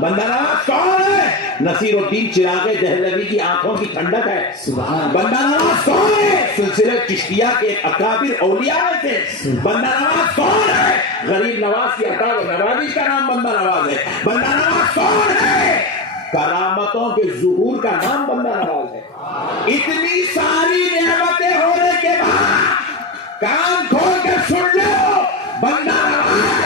بندہ نواز کون ہے؟ نصیر الدین چراغ دہلوی کی آنکھوں کی ٹھنڈک ہے. بندہ نواز کون ہے؟ سلسلہ چشتیہ کے ایک اکابر اولیاء میں تھے. بندہ نواز کون ہے؟ غریب نواز کی عطا و نوازی کا نام بندہ نواز ہے. بندہ نواز کون ہے؟ کرامتوں کے ظہور کا نام بندہ نواز ہے. اتنی ساری نعمتیں ہونے کے بعد کان کھول کر سن لو، بندہ نواز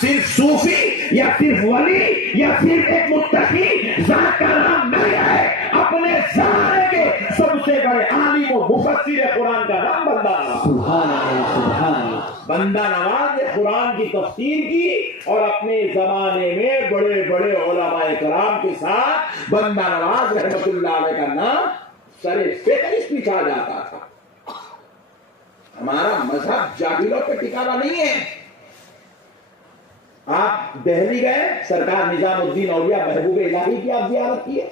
صرف صوفی یا صرف ولی یا صرف ایک متقی ذات کا نام نہیں ہے. اپنے زمانے کے سب سے بڑے عالم و مفسر قرآن کا نام بندہ نواز. سبحان اللہ، سبحان اللہ. بندہ نواز نے قرآن کی تفسیر کی اور اپنے زمانے میں بڑے بڑے علماء کرام کے ساتھ بندہ نواز رحمۃ اللہ علیہ کا نام سر فہرست لکھا جاتا تھا. ہمارا مذہب جاہلوں پہ ٹکانا نہیں ہے. آپ دہلی گئے، سرکار نظام الدین اولیاء محبوب الہی کی آپ زیارت کی ہے.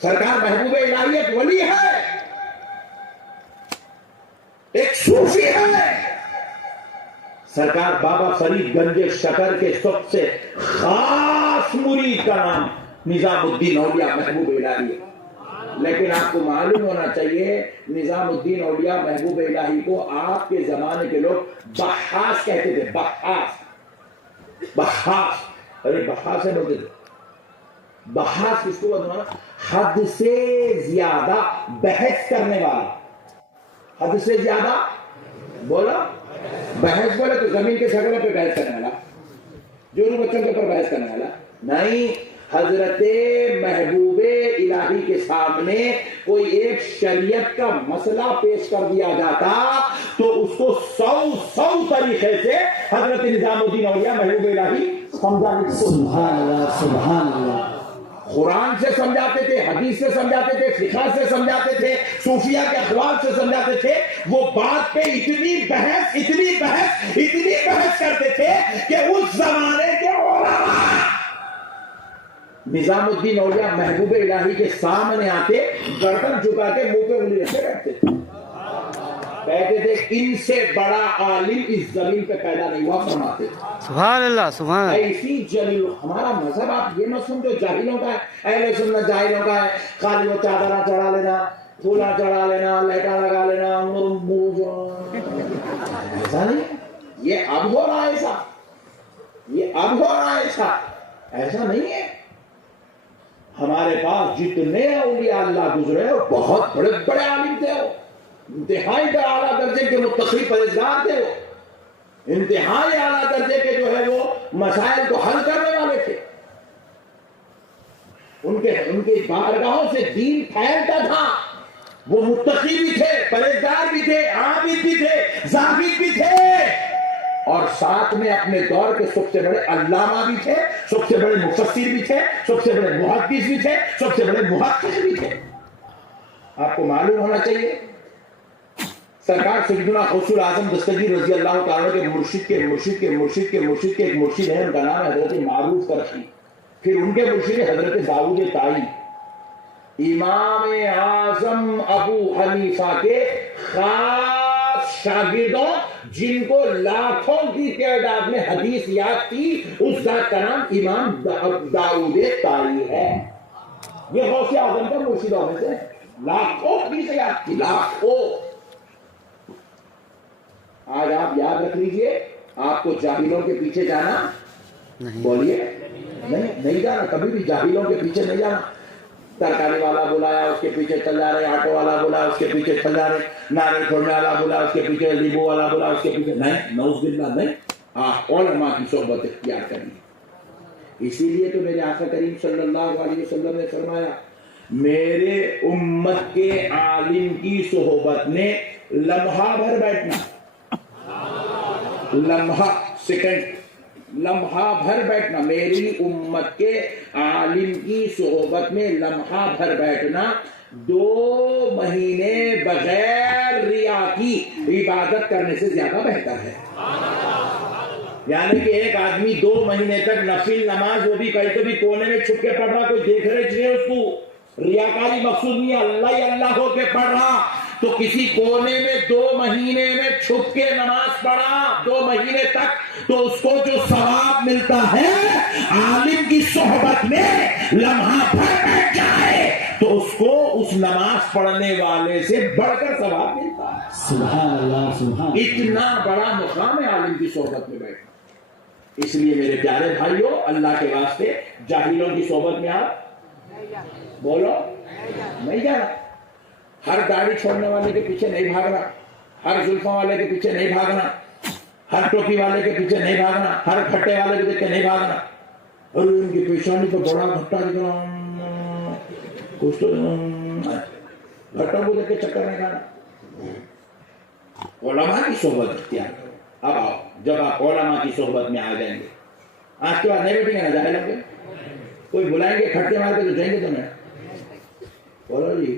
سرکار محبوب الہی ایک ولی ہے، ایک صوفی ہے. سرکار بابا فرید گنج شکر کے سب سے خاص مرید کا نام نظام الدین اولیاء محبوب الہی ہے. لیکن آپ کو معلوم ہونا چاہیے نظام الدین اولیاء محبوب الہی کو آپ کے زمانے کے لوگ بحاس کہتے تھے. بحاس ارے بحاس ہے بولتے تھے. بحاس کس کو بولنا؟ حد سے زیادہ بحث کرنے والا. حد سے زیادہ بولا بحث بولے تو زمین کے جھگڑے پہ بحث کرنے والا، جو بچوں کے اوپر بحث کرنے والا نہیں. حضرت محبوب الہی کے سامنے کوئی ایک شریعت کا مسئلہ پیش کر دیا جاتا تو اس کو 100 طریقے سے حضرت نظام الدین اولیاء محبوب الہی سمجھانے. سبحان اللہ، سبحان اللہ. قرآن سے سمجھاتے تھے، حدیث سے سمجھاتے تھے، فقہ سے سمجھاتے تھے، صوفیہ کے اخبار سے سمجھاتے تھے. وہ بات پہ اتنی بحث کرتے تھے کہ اس زمانے کے علماء نظام الدین اولیاء محبوب الہی کے سامنے آتے گردن جھکا کے منہ پہ انگلی رکھے بیٹھتے تھے. کہتے تھے ان سے بڑا عالم اس زمین پہ پیدا نہیں ہوا. فرماتے سبحان اللہ، سبحان اللہ. ایسی جلیل. ہمارا مذہب آپ یہ مت سمجھو جاہلوں کا ہے، اہل سنت جاہلوں کا ہے. خالی وہ چادرہ چڑھا لینا، پھولا چڑھا لینا، لہٹا لگا لینا، ایسا نہیں. یہ اب ہو رہا ہے ایسا، یہ اب ہو رہا ہے ایسا. ایسا نہیں ہے. ہمارے پاس جتنے اولیاء اللہ گزرے وہ بہت بڑے بڑے عالم تھے. وہ انتہائی اعلیٰ درجے کے متقی پرہیزگار تھے. وہ انتہائی اعلیٰ درجے کے جو ہے وہ مسائل کو حل کرنے والے تھے. ان کے بارگاہوں سے دین پھیلتا تھا. وہ متقی بھی تھے، پرہیزگار بھی تھے، عابد بھی تھے، زاہد بھی تھے، اور ساتھ میں اپنے دور کے سب سے بڑے علامہ بھی تھے، سب سے بڑے مفسر بھی تھے، سب سے بڑے محدث بھی تھے، سب سے بڑے محقق بھی تھے. آپ کو معلوم ہونا چاہیے سرکار سیدنا غوث الاعظم دستگیر رضی اللہ تعالیٰ کے مرشد کے ایک مرشد ہے، ان کا نام ہے حضرت معروف کرخی. پھر ان کے مرشد حضرت داؤد طائی، امام اعظم ابو حنیفہ کے خاص شاگردوں جن کو لاکھوں کی تعداد میں حدیث یاد تھی، اس ذات کا نام امام داؤد طائی ہے. یہ غوث اعظم کا مرشدوں میں سے لاکھوں حدیث یاد تھی، لاکھوں. آج آپ یاد رکھ لیجئے، آپ کو جاہلوں کے پیچھے جانا بولیے نہیں جانا. کبھی بھی جاہلوں کے پیچھے نہیں جانا. ترکاری والا بلایا اس کے پیچھے چل جا رہے، آٹو والا بولا اس کے پیچھے چل جا رہے، ناریل چھوڑنے والا بولا اس کے پیچھے، لیمبو والا بولا اس کے پیچھے. نہیں، نعوذ باللہ نہیں. آپ علماء کی صحبت اختیار کریں. اسی لیے تو میرے آقا کریم صلی اللہ علیہ وسلم نے فرمایا میرے امت کے عالم کی صحبت میں لمحہ بھر بیٹھنا، لمحہ بھر بیٹھنا، میری امت کے عالم کی صحبت میں لمحہ بھر بیٹھنا 2 مہینے بغیر ریا کی عبادت کرنے سے زیادہ بہتر ہے. یعنی کہ ایک آدمی 2 مہینے تک نفل نماز، وہ بھی کہیں کبھی کونے میں چھپ کے پڑھ رہا، کوئی دیکھ رہے چاہیے اس کو، ریاکاری مقصود نہیں، اللہ ہی اللہ ہو کے پڑھ رہا، تو کسی کونے میں 2 مہینے میں چھپ کے نماز پڑھا 2 مہینے تک، تو اس کو جو ثواب ملتا ہے عالم کی صحبت میں لمحہ بھر بیٹھ جائے تو اس کو اس نماز پڑھنے والے سے بڑھ کر ثواب ملتا ہے۔ سبحان اللہ سبحان اللہ۔ اتنا بڑا مقام ہے عالم کی صحبت میں بیٹھنا۔ اس لیے میرے پیارے بھائیوں، اللہ کے واسطے جاہلوں کی صحبت میں آپ بولو نہیں جانا۔ ہر داڑھی چھوڑنے والے کے پیچھے نہیں بھاگنا، ہر زلفوں والے کے پیچھے نہیں بھاگنا، ہر ٹوپی والے کے پیچھے نہیں بھاگنا، ہر کھٹے والے کو دیکھ کے نہیں بھاگنا۔ اور ان کی پیشانی تو بڑا گھٹا دکھ رہا، کچھ تو گھٹوں کو دیکھ کے چکر نہیں کھانا۔ علماء کی صحبت اختیار کرو۔ اب آؤ، جب آپ علماء کی صحبت میں آ جائیں گے، آج کے بعد نہیں بیٹھیں گے نا جاہل ہوں گے، کوئی بلائیں گے کھٹے مار کے تو جائیں گے تو نہیں بولو جی،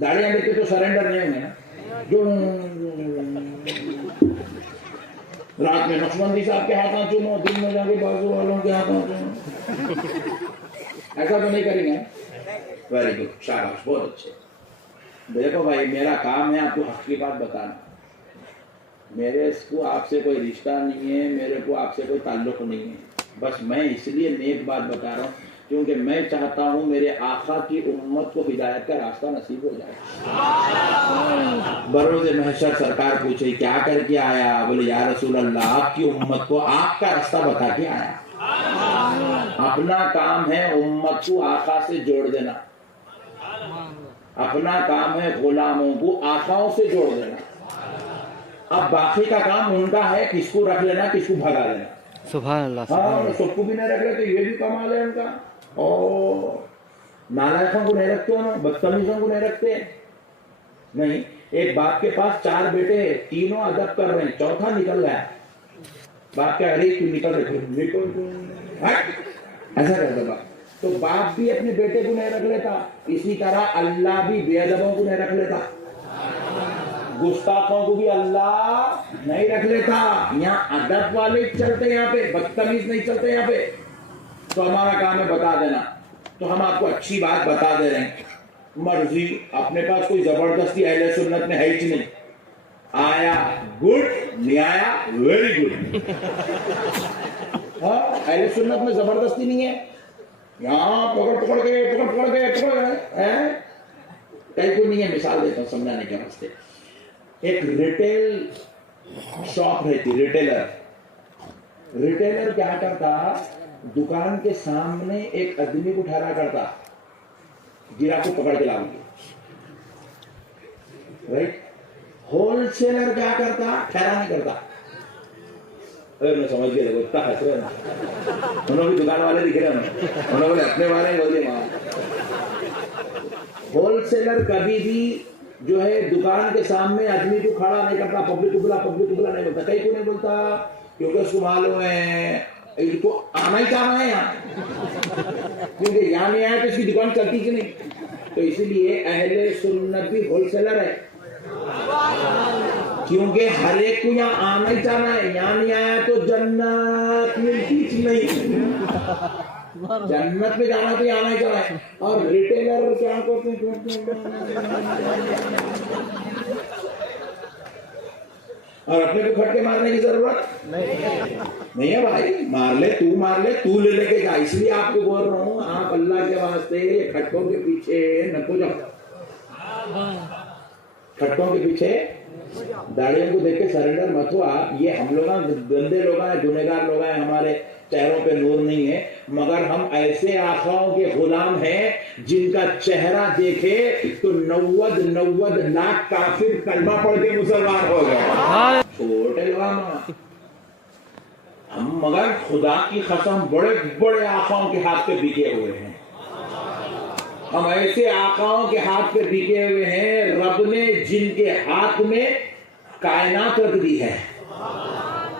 داڑیاں دیکھتے تو سرنڈر نہیں ہوں گے نا، جو رات میں نقشبندی صاحب کے ہاتھوں چومو، دن میں جا کے بازو والوں کے ہاتھوں چومو، ایسا تو نہیں کریں گے۔ ویری گڈ، شاباش، بہت اچھے۔ دیکھو بھائی، میرا کام ہے آپ کو حق کی بات بتانا، میرے کو آپ سے کوئی رشتہ نہیں ہے، میرے کو آپ سے کوئی تعلق نہیں ہے، بس میں اس لیے نیک بات بتا رہا ہوں کیونکہ میں چاہتا ہوں میرے آقا کی امت کو ہدایت کا راستہ نصیب ہو جائے۔ بروز محشر سرکار پوچھے کیا کر کے آیا؟ بولے یا رسول اللہ، آپ کی امت کو آپ کا راستہ بتا کے آیا۔ اپنا کام ہے امت کو آقا سے جوڑ دینا، اپنا کام ہے غلاموں کو آقاؤں سے جوڑ دینا، اب باقی کا کام ان کا ہے، کس کو رکھ لینا کس کو بھگا دینا۔ سبحان اللہ ہاں، سبحان اللہ۔ سب کو بھی نہیں رکھ لیتے، یہ بھی کمال ہے ان کا۔ اور نالائقوں کو نہیں رکھتے، بدتمیزوں کو نہیں رکھتے۔ نہیں، ایک باپ کے پاس 4 بیٹے ہیں، تینوں ادب کر رہے ہیں، چوتھا نکل گیا، باپ کیا ارے کیوں نکل رہے، ایسا کرتا باپ۔ تو باپ بھی اپنے بیٹے کو نہیں رکھ لیتا، اسی طرح اللہ بھی بے ادبوں کو نہیں رکھ لیتا، گستاخوں کو بھی اللہ نہیں رکھ لیتا۔ یہاں ادب والے چلتے، یہاں پہ بدتمیز نہیں چلتے یہاں پہ۔ تو ہمارا کام ہے بتا دینا، تو ہم آپ کو اچھی بات بتا دے رہے ہیں۔ مرضی، اپنے پاس کوئی زبردستی اہل سنت میں ہے ہی نہیں، آیا گڈ، نہیں آیا ویری گڈ۔ ہاں، اہل سنت میں زبردستی نہیں ہے، یہاں پکڑ کے کہیں کوئی نہیں ہے۔ مثال دیتا ہوں سمجھانے کے واسطے، ایک ریٹیل شاپ رہتی، ریٹیلر کیا کرتا، دکان کے سامنے ایک آدمی کو ٹھہرا کرتا، گرا کو پکڑ کے لاؤ گے، رائٹ۔ ہول سیلر کیا کرتا، ٹھہرا نہیں کرتا۔ میں سمجھ گیا، اتنا ہنس رہے ہیں، انہوں بھی دکان والے دکھ رہے ہیں، انہوں نے اپنے والے بولے وہاں۔ ہول سیلر کبھی بھی جو ہے دکان کے سامنے آدمی کو کھڑا نہیں کرتا، پبلک کو بلا نہیں بولتا۔ کہیں کو نہیں بولتا کیونکہ اس کو معلوم ہے ان کو آنا ہی چاہنا ہے یہاں، کیونکہ یہاں نہیں آیا تو اس کی دکان چلتی کہ نہیں۔ تو اسی لیے اہل سنت بھی ہول سیلر ہے، کیونکہ ہر ایک کو یہاں آنا ہی چاہنا ہے، یہاں نہیں آیا تو جنت ملتی نہیں، جنت میں جانا تو آنا ہی چاہنا ہے۔ اور ریٹیلر کیا کرتے ہیں، اور اپنے کو کھٹ کے مارنے کی ضرورت نہیں ہے بھائی، مار لے، تو لے کے جا۔ اس لیے آپ کو بول رہا ہوں، آپ اللہ کے واسطے کھٹوں کے پیچھے نہ کو جاؤ، کھٹوں کے پیچھے داڑیوں کو دیکھ کے سرنڈر مت ہوا۔ یہ ہم لوگ گندے لوگ ہیں، گنہگار لوگ ہیں، ہمارے چہروں پہ نور نہیں ہے، مگر ہم ایسے آقاؤں کے غلام ہیں جن کا چہرہ دیکھے تو 90 لاکھ کافر کلمہ پڑھ کے مسلمان ہو گئے، چھوٹے لوگ ہم، مگر خدا کی قسم بڑے بڑے آقاؤں کے ہاتھ پہ بکے ہوئے ہیں۔ ہم ایسے آقاؤں کے ہاتھ پہ بکے ہوئے ہیں، رب نے جن کے ہاتھ میں کائنات رکھ دی ہے۔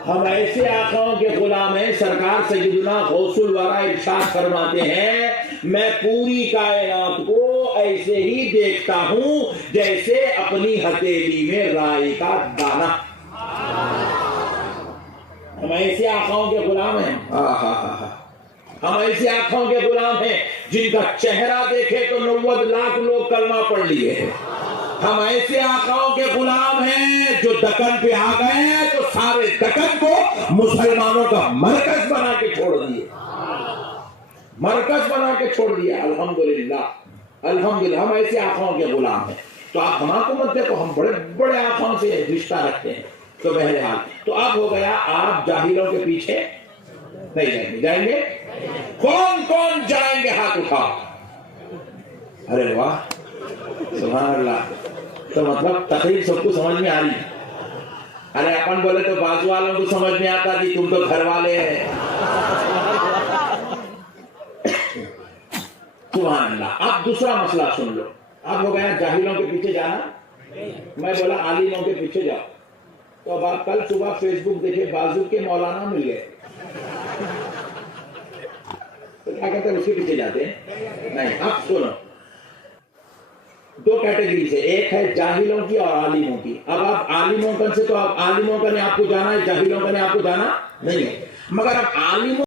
ہم ایسے آقاؤں کے غلام ہیں، سرکار سیدنا غوث الورا ارشاد فرماتے ہیں، میں پوری کائنات کو ایسے ہی دیکھتا ہوں جیسے اپنی ہتھیلی میں رائی کا دانہ۔ ہم ایسے آقاؤں کے غلام ہیں، ہم ایسے آنکھوں کے غلام ہیں جن کا چہرہ دیکھے تو 90 لاکھ لوگ کلمہ پڑھ لیے ہیں۔ ہم ایسے آقاؤں کے غلام ہیں جو دکن پہ آ گئے ہیں تو سارے دکن کو مسلمانوں کا مرکز بنا کے چھوڑ دیے، مرکز بنا کے چھوڑ دیا۔ الحمدللہ الحمدللہ ہم ایسے آقاؤں کے غلام ہیں۔ تو آپ ہم کو مت دیکھو، ہم بڑے بڑے آقاؤں سے رشتہ رکھتے ہیں۔ تو بہرحال تو اب ہو گیا، آپ جاہلوں کے پیچھے نہیں جائیں گے۔ جائیں گے؟ کون کون جائیں گے؟ ہاتھ اٹھاؤ۔ ارے واہ سبحان اللہ۔ تو مطلب تقریر سب کو سمجھ میں آ رہی ہے۔ ارے اپن بولے تو بازو والوں کو سمجھ میں آتا جی، تم تو گھر والے ہیں۔ سبحان اللہ۔ اب دوسرا مسئلہ سن لو۔ اب ہو گیا جاہلوں کے پیچھے جانا، میں بولا عالموں کے پیچھے جاؤ۔ تو اب آپ کل صبح فیس بک دیکھے، بازو کے مولانا مل گئے، تو کیا کہتے ہیں اس کے پیچھے جاتے ہیں؟ نہیں۔ اب سنو، دو کیٹیگری سے، ایک ہے جاہلوں کی اور عالموں کی۔ اب آپ عالموں کا سے تو آپ عالموں کا نے آپ کو جانا ہے، جاہلوں کا نے آپ کو جانا نہیں ہے، مگر اب عالموں